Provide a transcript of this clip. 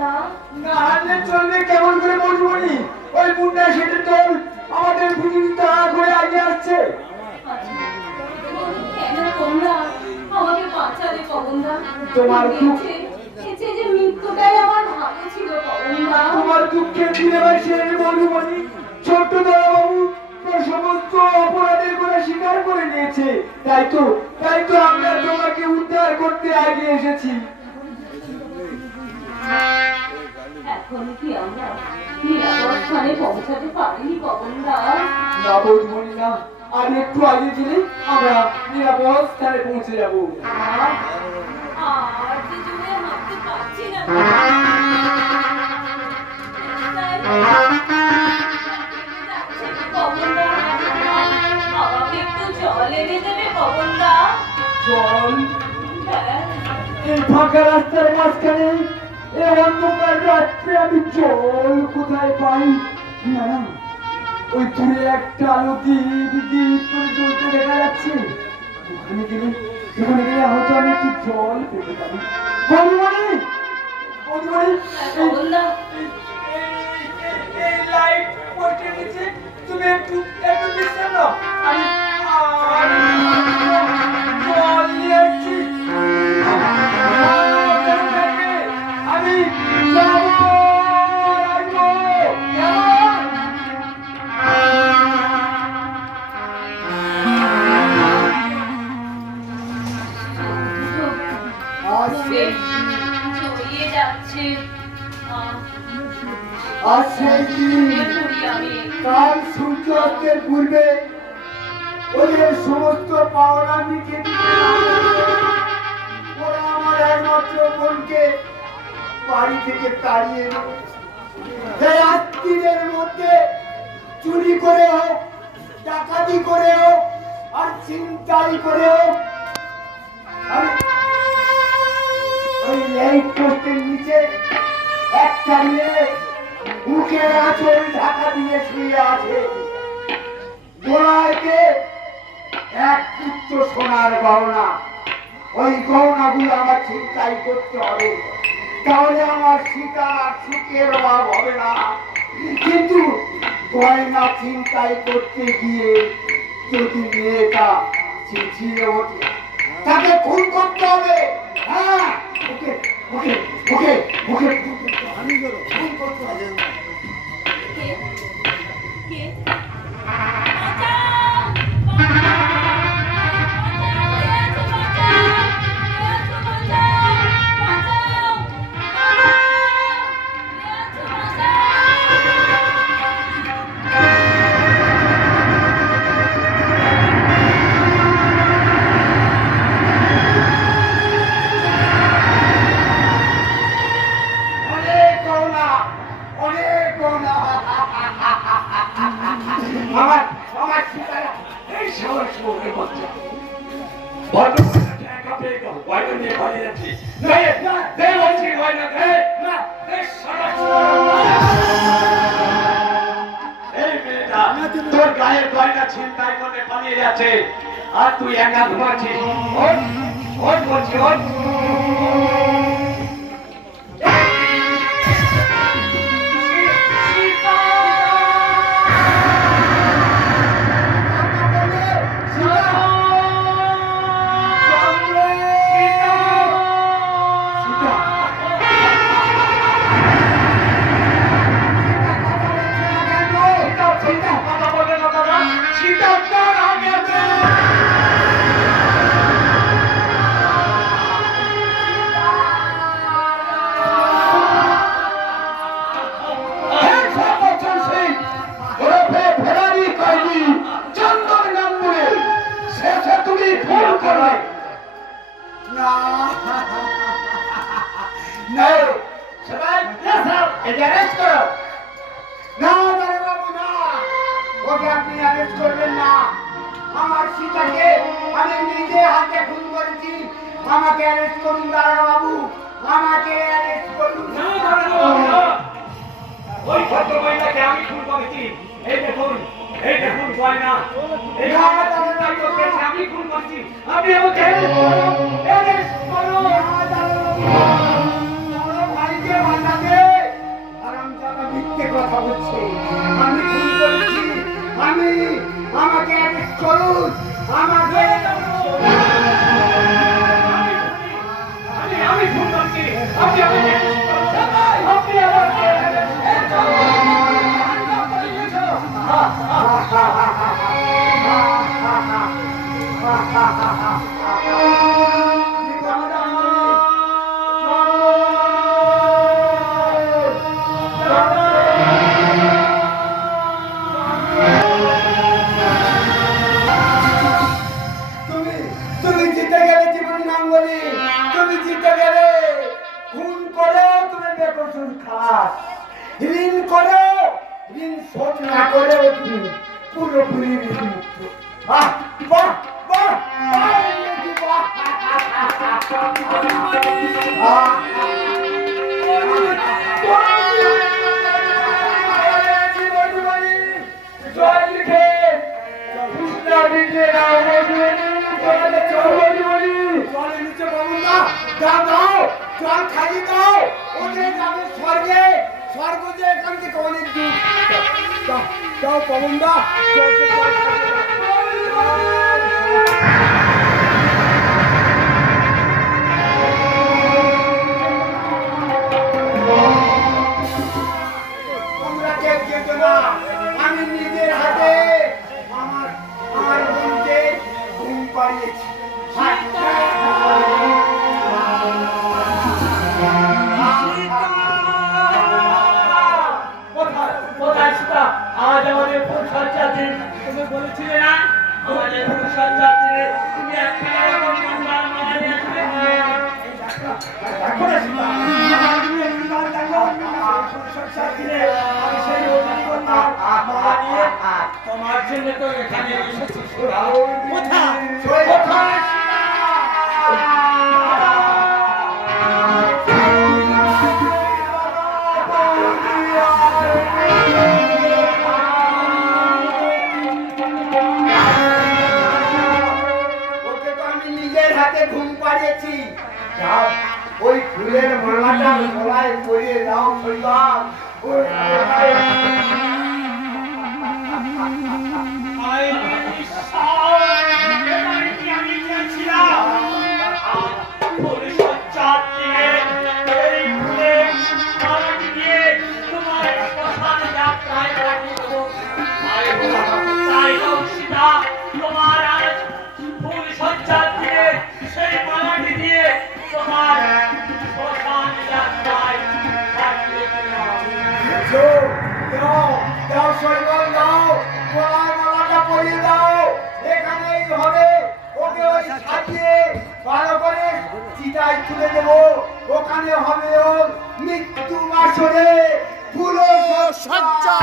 না হারলে চলবে কেমন করে বলবনি? ওই মুন্ডা সেটা দল আমাদের পৃথিবী তাড়া করে আগে আসছে। কেন তোমরা আমাকে বাঁচালে পবনদা? তোমার যে মৃত্যুটাই আমার ভালো ছিল পবনদা। তোমার দুঃখের দিনে বলবনি ছোট্ট দাদাবাবু সমস্ত অপরাধের কথা স্বীকার করে নিয়েছে। তাই তো আমরা তোমাকে উদ্ধার করতে আগে এসেছি। এখন কি আমরা নিরাপদ স্থানে পৌঁছাতে পারিনি পবনদা? না বলবনি না, আর একটু আগে গেলে আমরা নিরাপদ স্থানে পৌঁছে যাবো। আর যে জোরে হাঁটতে পারছি না। পবনদা, আমাকে একটু জল এনে দেবে পবনদা? চল, হ্যাঁ। এই ফাঁকা রাস্তার মাঝখানে এই অন্ধকার রাত্রে আমি জল কোথায় পাই? না না, ওই দূরে একটা আলো দ্বীপ করে জ্বলতে দেখা যাচ্ছে। ওখানে গেলে হয়তো আমি একটু জল পেতে পারি। বন্ধুমণি, পবনদা, এই লাইট পোস্টের নিচে তুমি একটু বিশ্রাম নাও। আমি জল নিয়ে আসছি। আমি যাবো, আসবো, কেমন? জড়িয়ে যাচ্ছে। আর সেই দিন কাল সূর্যাস্তের পূর্বে ওদের সমস্ত পাওনা মিটিয়ে দিতে ওরা আমার একমাত্র বোনকে বাড়ি থেকে তাড়িয়ে দিল। এই আত্মীয়দের মধ্যে চুরি করে হোক, ডাকাতি করে হোক, আর ছিনতাই করে হোক, ওই লাইট পোস্টের নিচে একটা মেয়ে মুখের আঁচল ঢাকা দিয়ে শুয়ে আছে। গোড়াইতে এক পুত্র সোনার গহনা। ওই গহনাগুলো আমার ছিনতাই করতে হবে, তাহলে আমার সীতা আর সুখের অভাব হবে না। কিন্তু গয়না ছিনতাই করতে গিয়ে যদি মেয়েটা চেঁচিয়ে ওঠে, তাকে খুন করতে হবে। হ্যাঁ, ওকে ওকে ওকে ওকে খুন করতে হবে। কে? কে? বাঁচাও! অনেক গহনা, অনেক গহনা। আমার সীতারা এই সাহস করে বাচ্চা বড় একা পেয়ে গেল। গয়না নিয়ে পালিয়ে যাচ্ছি। দে বলছি গয়না দে। এই মেয়েটা তোর গায়ের গয়না ছিনতাই করে পালিয়ে যাচ্ছে, আর তুই একা ঘুমাচ্ছিস। ওঠ ওঠ বলছি, ওঠ। আমার সীতাকে আমি নিজে হাতে খুন করেছি। আমাকে অ্যারেস্ট করুন দারোগা বাবু, আমাকে অ্যারেস্ট করুন। ওই ভদ্র মহিলাকে আমি খুন করেছি। এই দেখুন গয়না, এই আমি খুন করেছি। আপনি আমাকে ভাইকে বাঁচা কথা বলছে। আমি খুন করেছি, আমি, আমাকে অ্যারেস্ট করুন, আমাকে আমি খুন করছি, আপনি আমাকে arrest করুন। আপনি আমাকে arrest তুমি তুমি জিতে গেলে জীবন গাঙ্গুলি, তুমি জিতে গেলে। খুন করে তুমি বেকসুর খাস, ঋণ করে, ঋণ শোধ না করে তুমি পুরোপুরি ঋণ মুক্ত। বাহ বাহ বাহ বাহ, ইংরেজি বাহ। জয় লিখে কৃষ্ণা লিখে জলের নিচে বলুন না, দাও জল খাইয়ে দাও, ওদের যাবে স্বর্গে, স্বর্গ যে এখান থেকে অনেক দূর। দাও পবন দা, জলকে জল খাইয়ে দাও। তোমরা কেউ যেতো না, আমি নিজের হাতে আমার আমার বোনকে ঘুম পাড়িয়েছি। কোথায় সীতা? আজ আমাদের ফুলসজ্জার দিন। তুমি বলেছিলে না আমাদের ফুলসজ্জার দিনে তুমি একটা এরকম সুন্দর মালা নিয়ে আসবে। দেখো না সীতা, ফুলসজ্জার দিনে আমি সেই রজনীগন্ধা মালা নিয়ে তোমার জন্য তো এখানে এসেছি সীতা। কোথায় কোথায় ওকে তো আমি নিজের হাতে ঘুম পাড়িয়েছি। যাও ওই ফুলের মালাটা গলায় পরিয়ে দাও শৈবাল। দাও দাও শৈবাল দাও, গলায় মালাটা পরিয়ে দাও, এখানেই হবে। ওকে ওই সাজিয়ে ভালো করে চিতায় তুলে দেবো, ওখানে হবে ওর মৃত্যু বাসরে ফুল সজ্জা।